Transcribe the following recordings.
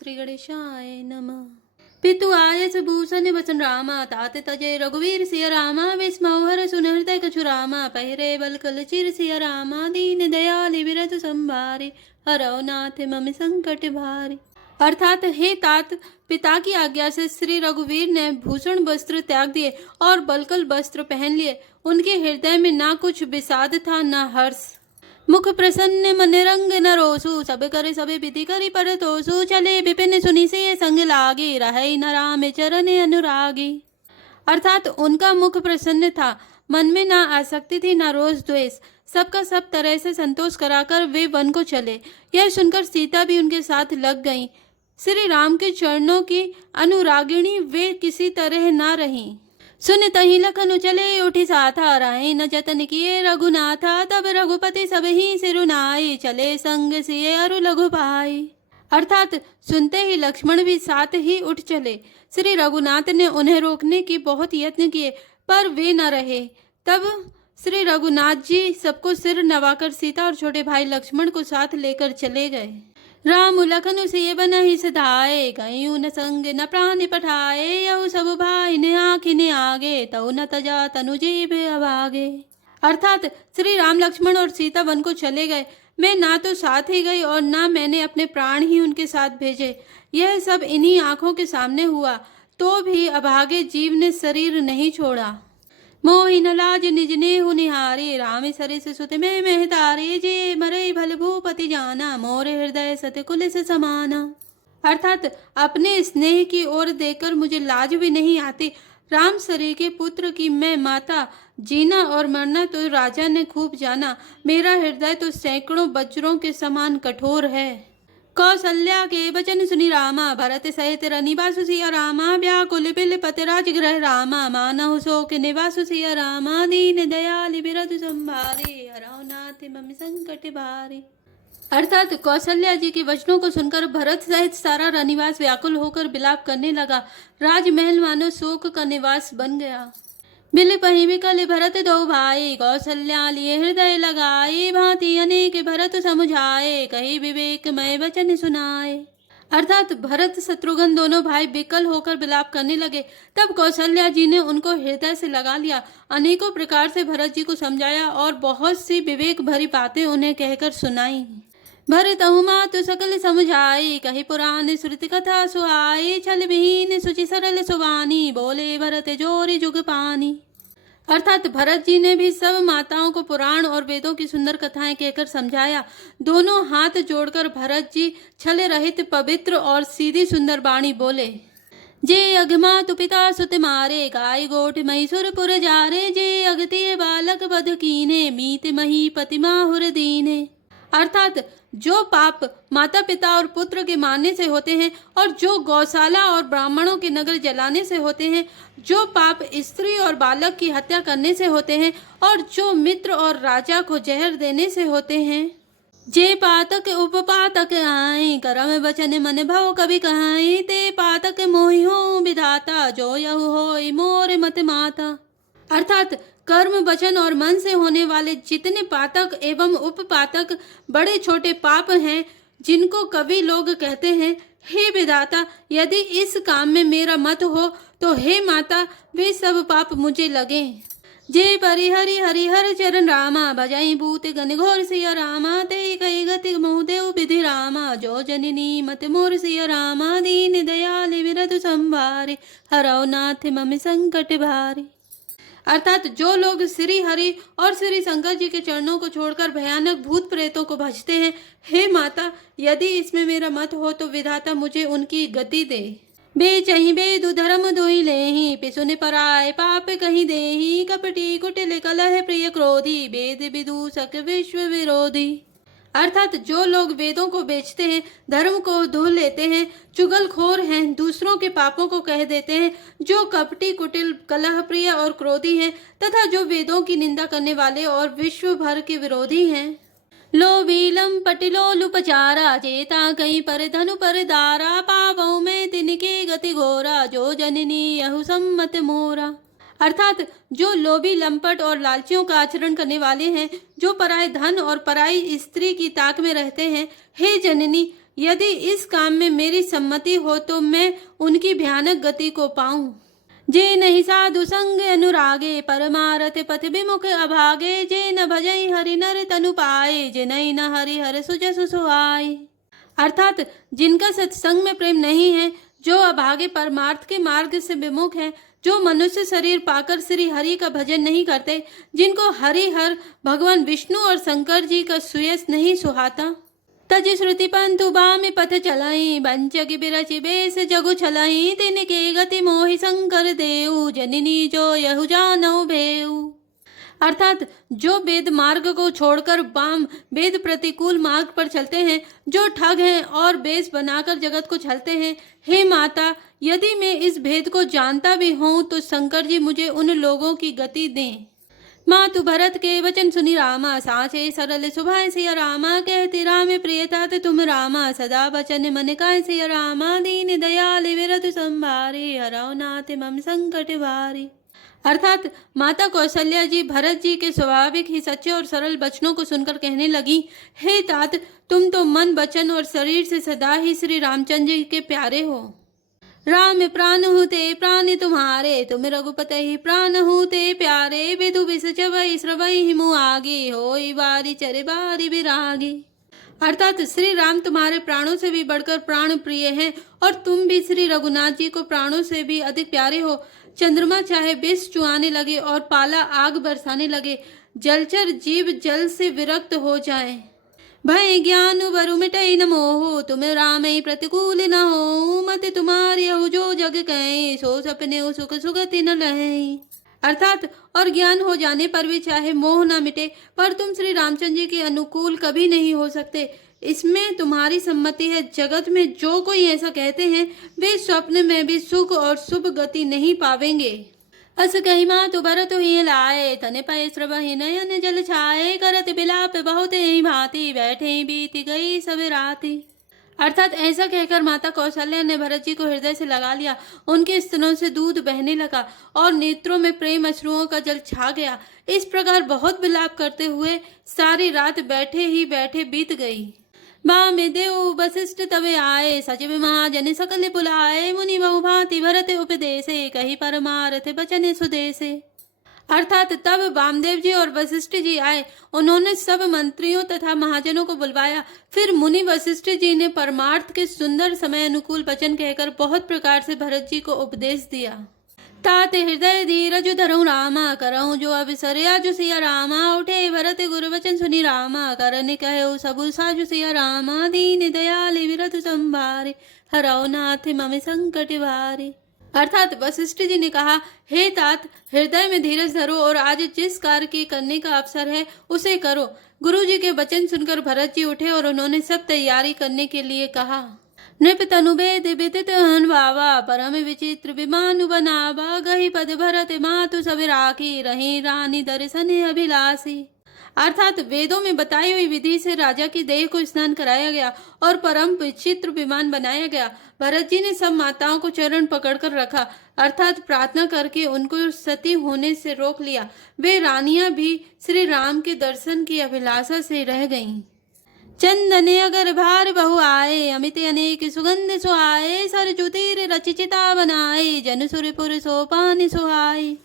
श्री गणेशाय नमः। पितु आयस भूषण वचन रामा तात तजय रघुवीर सिया रामा विस्मौहर सुनहृदय कछु रामा पहिरे बल कल चिर सिया रामा दीन दयाल विरत संभारे हरौ नाथ मम संकट भारी। अर्थात हे तात, पिता की आज्ञा से श्री रघुवीर ने भूषण वस्त्र त्याग दिए और बलकल वस्त्र पहन लिए। उनके हृदय में ना कुछ विषाद था ना हर्ष। मुख प्रसन्न मन रंग न रोसु सब करे सबे विधि करी पर तोसु चले विपिन सुनी से संग लागे रहे न राम चरण अनुरागी। अर्थात उनका मुख प्रसन्न था, मन में ना आसक्ति थी ना रोष द्वेष, सबका सब तरह से संतोष कराकर वे वन को चले। यह सुनकर सीता भी उनके साथ लग गईं। श्री राम के चरणों की अनुरागिणी वे किसी तरह ना रहीं। सुन तही लखन चले उठी साथा राय न जतन किए रघुनाथा तब रघुपति सब ही सिरुनाई चले संग सिए अरु लघु भाई। अर्थात सुनते ही लक्ष्मण भी साथ ही उठ चले। श्री रघुनाथ ने उन्हें रोकने की बहुत यत्न किए पर वे न रहे। तब श्री रघुनाथ जी सबको सिर नवाकर सीता और छोटे भाई लक्ष्मण को साथ लेकर चले गए। राम लखन सिय बन ही सधाए कहीं न संग न प्राण पठाए यहु सब भाई ने आँखिने आगे तऊ न तजा तनु जीभ अभागे। अर्थात श्री राम लक्ष्मण और सीता वन को चले गए। मैं ना तो साथ ही गई और ना मैंने अपने प्राण ही उनके साथ भेजे। यह सब इन्हीं आंखों के सामने हुआ तो भी अभागे जीव ने शरीर नहीं छोड़ा। मोहि न लाज निज नेहु निहारे राम सरिस सुत में मेहतारे जे मरई भल भूपति जाना मोरे हृदय सतकुल से समाना। अर्थात अपने स्नेह की ओर देखकर मुझे लाज भी नहीं आती। राम सरी के पुत्र की मैं माता, जीना और मरना तो राजा ने खूब जाना। मेरा हृदय तो सैकड़ों वज्रों के समान कठोर है। कौसल्या के वचन सुनि रामा भरत सहित रनिवासु सिया रामा व्याकुल बिल पति राजगृह रामा मानहु शोक निवासु सिया रामा दीन दयाल बिरधु संभारे हरौ नाथ मम संकट भारे। अर्थात कौशल्या जी के वचनों को सुनकर भरत सहित सारा रनिवास व्याकुल होकर विलाप करने लगा। राजमहल मानो शोक का निवास बन गया। बिल पही विकल भरत दो भाई कौशल्या लिए हृदय लगाए भांति अनेक भरत समझाए कही विवेकमय वचन सुनाए। अर्थात भरत शत्रुघ्न दोनों भाई विकल होकर विलाप करने लगे। तब कौशल्या जी ने उनको हृदय से लगा लिया, अनेकों प्रकार से भरत जी को समझाया और बहुत सी विवेक भरी बातें उन्हें कहकर सुनाई। भरत मातु सकल समझाई कही पुराण श्रुति कथा सुहाई छल विहीन सुचि सरल सुबानी बोले भरत जोरी जुग पानी। अर्थात भरत जी ने भी सब माताओं को पुराण और वेदों की सुंदर कथाएं कहकर समझाया। दोनों हाथ जोड़कर भरत जी छल रहित पवित्र और सीधी सुंदर वाणी बोले। जे अघमा तु पिता सुत मारे गाय गोठ मैसुरपुर जारे जे अगतिय बालक बध कीने मीत मही पति माहुर दीने। अर्थात जो पाप माता पिता और पुत्र के मारने से होते हैं और जो गौशाला और ब्राह्मणों के नगर जलाने से होते हैं, जो पाप स्त्री और बालक की हत्या करने से होते हैं और जो मित्र और राजा को जहर देने से होते हैं, जे पातक उपपातक आए करम वचन मन भव कभी कहाए ते पातक मोहि हो विधाता जो यहु होई मोर मत माता। अर्थात कर्म वचन और मन से होने वाले जितने पातक एवं उपपातक बड़े छोटे पाप हैं, जिनको कवि लोग कहते हैं, हे विधाता यदि इस काम में मेरा मत हो तो हे माता वे सब पाप मुझे लगे। जे परिहरि हरिहर चरण रामा भजई भूत गण घोर सिया रामा ते कई गति मोहदेव विधि रामा जो जननी मत मोर सिया रामा दीन दयाल विरधु संभारे हरौ नाथ मम संकट भारे। अर्थात जो लोग श्री हरि और श्री शंकर जी के चरणों को छोड़कर भयानक भूत प्रेतों को भजते हैं, हे माता यदि इसमें मेरा मत हो तो विधाता मुझे उनकी गति दे। बेचही बेदु धर्म दुहि लेहि पिसुन पराय पाप कहीं देहि कपटी कुटिल कलह प्रिय क्रोधी वेद विदूषक विश्व विरोधी। अर्थात जो लोग वेदों को बेचते हैं, धर्म को धो लेते हैं, चुगलखोर हैं, दूसरों के पापों को कह देते हैं, जो कपटी कुटिल कलह प्रिय और क्रोधी हैं तथा जो वेदों की निंदा करने वाले और विश्व भर के विरोधी हैं। लोभीलम पटिलो लुपचारा जेता कहीं पर धनु पर दारा पावों में तिनके गति घोरा जो जननी यहु सम्मत मोरा। अर्थात जो लोभी लंपट और लालचियों का आचरण करने वाले हैं, जो पराये धन और पराई स्त्री की ताक में रहते हैं, हे जननी यदि इस काम में मेरी सम्मति हो तो मैं उनकी भयानक गति को पाऊं। जे नहीं साधु संग अनुरागे, परमारथ पथ विमुख अभागे, जे न भजई हरि नर तनु पाए, जे नहीं न हरि हर सुजसु सुहाए। अर्थात जिनका सत्संग में प्रेम नहीं है, जो अभागे परमार्थ के मार्ग से विमुख है, जो मनुष्य शरीर पाकर श्री हरि का भजन नहीं करते, जिनको हरिहर भगवान विष्णु और शंकर जी का सुयस नहीं सुहाता। तज श्रुति पंथु बाम पथ चलाई, बंचक बिरचि बेस जगु छलाई, तिनके गति मोहि शंकर देऊ, जननी जो यहु जानऊ भेऊ। अर्थात जो वेद मार्ग को छोड़कर वाम वेद प्रतिकूल मार्ग पर चलते हैं, जो ठग हैं और बेस बनाकर जगत को छलते हैं, हे माता, यदि मैं इस भेद को जानता भी हूँ तो शंकर जी मुझे उन लोगों की गति दें। मातु भरत के वचन सुनी रामा, साचे सरल सुभाय सिया रामा, कहते राम प्रियता तुम रामा, सदा वचन मन का सिया रामा, दीन दयाल विरत संभारे, हरौ नाथ मम संकट भारे। अर्थात माता कौशल्या जी भरत जी के स्वाभाविक ही सच्चे और सरल वचनों को सुनकर कहने लगी, हे तात, तुम तो मन वचन और शरीर से सदा ही श्री रामचंद्र जी के प्यारे हो। राम प्राण हुते प्राण तुम्हारे, तुम रघुपति ही प्राण हुते प्यारे, विदु विष चवई श्रवई हिमु आगे, होई बारी चरे बारी विरागी। अर्थात श्री राम तुम्हारे प्राणों से भी बढ़कर प्राण प्रिय हैं और तुम भी श्री रघुनाथ जी को प्राणों से भी अधिक प्यारे हो। चंद्रमा चाहे विष चुआने लगे और पाला आग बरसाने लगे, जलचर जीव जल से विरक्त हो जाए। भय ज्ञान बरु मिटई न मोह, तुम राम प्रतिकूल न हो, मत तुम्हारी हो जो जग कहे, सो सपने सुख सुगति न लहे। अर्थात और ज्ञान हो जाने पर भी चाहे मोह न मिटे, पर तुम श्री रामचंद्र जी के अनुकूल कभी नहीं हो सकते, इसमें तुम्हारी सम्मति है। जगत में जो कोई ऐसा कहते हैं वे स्वप्न में भी सुख और शुभ गति नहीं पावेंगे। अस कही मातु भरत ही लाए, तने पै श्रवहि नयन जल छाए, करत बिलाप बहुत ही भांति, बैठे बीती गई सब राति। अर्थात ऐसा कहकर माता कौशल्या ने भरत जी को हृदय से लगा लिया, उनके स्तनों से दूध बहने लगा और नेत्रों में प्रेम अश्रुओं का जल छा गया। इस प्रकार बहुत विलाप करते हुए सारी रात बैठे ही बैठे बीत गई। माँ में देव वशिष्ठ तवे आए, सचिव महाजन सकल बुलाए, मुनि बहु भांति भरत उपदेशे, कही परमारथ बचन सुदेशे। अर्थात तब वामदेव जी और वशिष्ठ जी आए, उन्होंने सब मंत्रियों तथा महाजनों को बुलवाया। फिर मुनि वशिष्ठ जी ने परमार्थ के सुंदर समय अनुकूल वचन कहकर बहुत प्रकार से भरत जी को उपदेश दिया। तात हृदय धीरज धरऊं रामा, करऊं जो अविसर आजु सिया रामा, उठे भरत गुरु वचन सुनी रामा, करने कहो सबु साजु सिया रामा, दीन दयाल विरत संभारे, हरौ नाथ मम संकट भारे। अर्थात वशिष्ठ जी ने कहा, हे तात, हृदय में धीरज धरो और आज जिस कार्य के करने का अवसर है उसे करो। गुरु जी के वचन सुनकर भरत जी उठे और उन्होंने सब तैयारी करने के लिए कहा। नृप तनु वेद विदित अनुभावा, परम विचित्र विमानु बनावा, गही पद भरत मातु सब राखी, रही रानी दर्शन अभिलाषी। अर्थात वेदों में बताई हुई विधि से राजा की देह को स्नान कराया गया और परम विचित्र विमान बनाया गया। भरत जी ने सब माताओं को चरण पकड़कर रखा, अर्थात प्रार्थना करके उनको सती होने से रोक लिया। वे रानियां भी श्री राम के दर्शन की अभिलाषा से रह गईं। चंदने अगर भार बहु आए, अमित अनेक सुगंध सुहाए, सर ज्योतिर रचिचिता बनाए, जन सुरपुर सोपान सुहाए।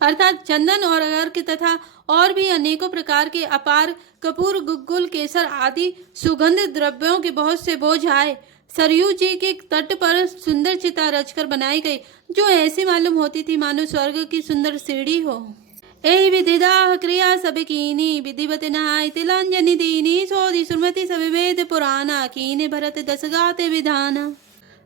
अर्थात चंदन और अगर तथा और भी अनेकों प्रकार के अपार कपूर गुग्गुल केसर आदि सुगंध द्रव्यों के बहुत से बोझ आए। सरयू जी के तट पर सुंदर चिता रचकर बनाई गई, जो ऐसी मालूम होती थी मानो स्वर्ग की सुंदर सीढ़ी हो। एहि विधि दाह क्रिया सब कीनी, विधिवत नहाय तिलांजलि दीनी, सोधि सुमति सब वेद पुराना, कीने भरत दस गाते विधाना।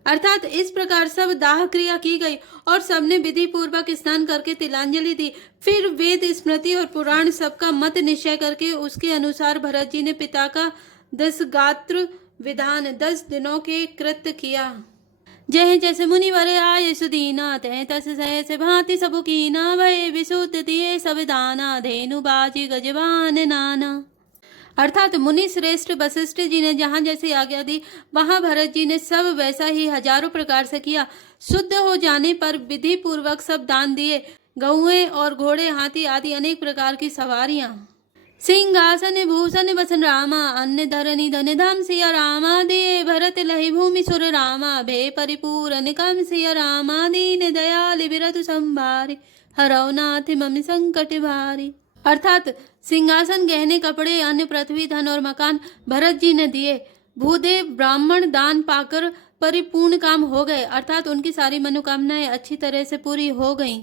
अर्थात इस प्रकार सब दाह क्रिया की गई और सबने विधि पूर्वक स्नान करके तिलांजलि दी। फिर वेद स्मृति और पुराण सबका मत निश्चय करके उसके अनुसार भरत जी ने पिता का 10 गात्र विधान 10 दिनों के कृत्य किया। जय जैसे मुनिवर आय सुदीना, तय तस सहस भांति सबु कीना, भय विशुद्ध दिए सब दाना, धेनु बाजी गजवान नाना। अर्थात मुनि श्रेष्ठ वशिष्ठ जी ने जहाँ जैसी आज्ञा दी वहाँ भरत जी ने सब वैसा ही हजारों प्रकार से किया। शुद्ध हो जाने पर विधि पूर्वक सब दान दिए, गौएं और घोड़े हाथी आदि अनेक प्रकार की सवारियां। सिंहासन भूषण बसन रामा, अन्न धरनी धन धाम सिया रामा, दिए भरत लहि भूमि सुर रामा, भे परिपूरन कम सिया रामा, दीन दयाल बिरतु संभारी, हरौ नाथ मम संकट भारी। अर्थात सिंहासन, गहने, कपड़े, अन्य, पृथ्वी, धन और मकान भरत जी ने दिए। भूदेव ब्राह्मण दान पाकर परिपूर्ण काम हो गए, अर्थात उनकी सारी मनोकामनाएं अच्छी तरह से पूरी हो गईं।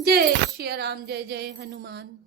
जय श्री राम, जय जय हनुमान।